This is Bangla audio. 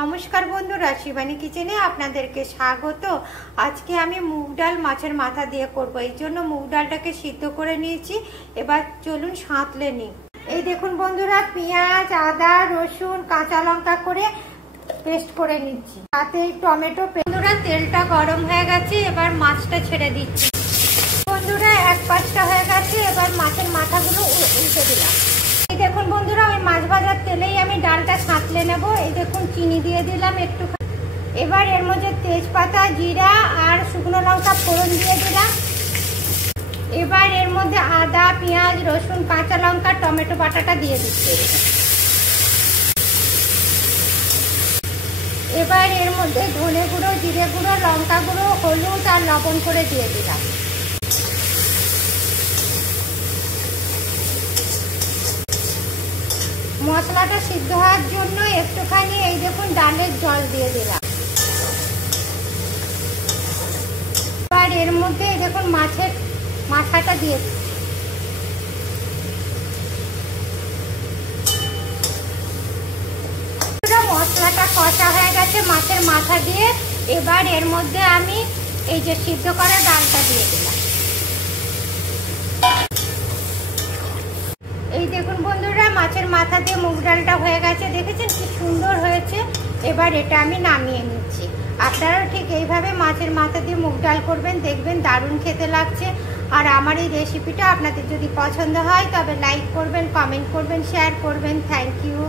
নমস্কার বন্ধুরা, শিবানী কিচেনে আপনাদেরকে স্বাগত। আজকে আমি মুগ ডাল মাছের মাথা দিয়ে করব। এই জন্য মুগ ডালটাকে সিদ্ধ করে নিয়েছি। এবার চলুন সাঁতলে নিই। এই দেখুন বন্ধুরা, পেঁয়াজ, আদা, রসুন, কাঁচা লঙ্কা করে পেস্ট করে নিচ্ছি, সাথে টমেটো। বন্ধুরা, তেলটা গরম হয়ে গেছে, এবার মাছটা ছেড়ে দিচ্ছি। বন্ধুরা, এক পাশটা হয়ে গেছে, এবার মাছের মাথাগুলো উল্টে দিলাম। এই দেখুন বন্ধুরা, ওই মাছ ভাজার তেলেই আমি ডালটা সাঁতলে নেব। এই দেখুন, চিনি দিয়ে দিলাম একটু। এবার এর মধ্যে তেজপাতা, জিরা আর শুকনো লঙ্কা ফোড়ন দিয়ে দিলাম। এবার এর মধ্যে আদা, পেঁয়াজ, রসুন, কাঁচা লঙ্কা, টমেটো বাটাটা দিয়ে দিচ্ছি। এবার এর মধ্যে ধনে গুঁড়ো, জিরে গুঁড়ো, লঙ্কা গুঁড়ো, হলুদ আর লবণ করে দিয়ে দিলাম। মশলাটা সিদ্ধ হওয়ার জন্য একটুখানি এই দেখুন ডালের জল দিয়ে দিলাম। এবার এর মধ্যে এই দেখুন মাছের মাথাটা দিয়ে মশলাটা কষা হয়ে গেছে মাছের মাথা দিয়ে। এবার এর মধ্যে আমি এই যে সিদ্ধ করা ডালটা দিয়ে দিলাম। এই দেখুন বন্ধুরা, মাছের মাথা দিয়ে মুগ ডালটা হয়ে গেছে। দেখেছেন কি সুন্দর হয়েছে। এবার এটা আমি নামিয়ে নিচ্ছি। আপনারাও ঠিক এইভাবে মাছের মাথা দিয়ে মুগ ডাল করবেন, দেখবেন দারুণ খেতে লাগছে। আর আমার এই রেসিপিটা আপনাদের যদি পছন্দ হয় তবে লাইক করবেন, কমেন্ট করবেন, শেয়ার করবেন। Thank you.